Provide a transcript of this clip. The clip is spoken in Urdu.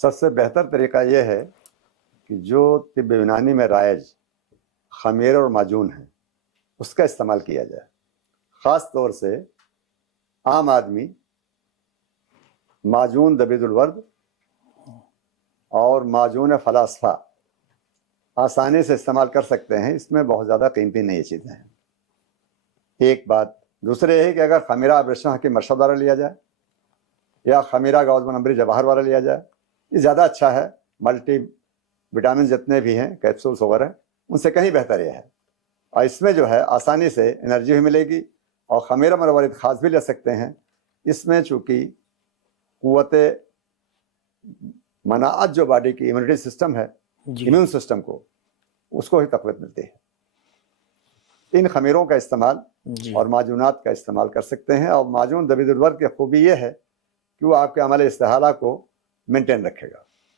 سب سے بہتر طریقہ یہ ہے کہ جو طب یونانی میں رائج خمیر اور معجون ہے اس کا استعمال کیا جائے. خاص طور سے عام آدمی معجون دبید الورد اور معجون فلاسفہ آسانی سے استعمال کر سکتے ہیں. اس میں بہت زیادہ قیمتی نہیں چیزیں ہیں. ایک بات. دوسرے یہ ہے کہ اگر خمیرہ ابرشاہ کی مرشد والا لیا جائے یا خمیرہ گاؤزمن امبری جواہر والا لیا جائے یہ زیادہ اچھا ہے. ملٹی وٹامن جتنے بھی ہیں کیپسولس وغیرہ ان سے کہیں بہتر یہ ہے. اور اس میں جو ہے آسانی سے انرجی بھی ملے گی اور خمیرہ مروارید خاص بھی لے سکتے ہیں. اس میں چونکہ قوت مناعت جو باڈی کی امیونٹی سسٹم ہے امیون سسٹم کو اس کو ہی تقویت ملتی ہے. ان خمیروں کا استعمال اور معجونات کا استعمال کر سکتے ہیں. اور معجون دبید الورد کی خوبی یہ ہے کہ وہ آپ کے عمل استحالہ کو مینٹین رکھے گا.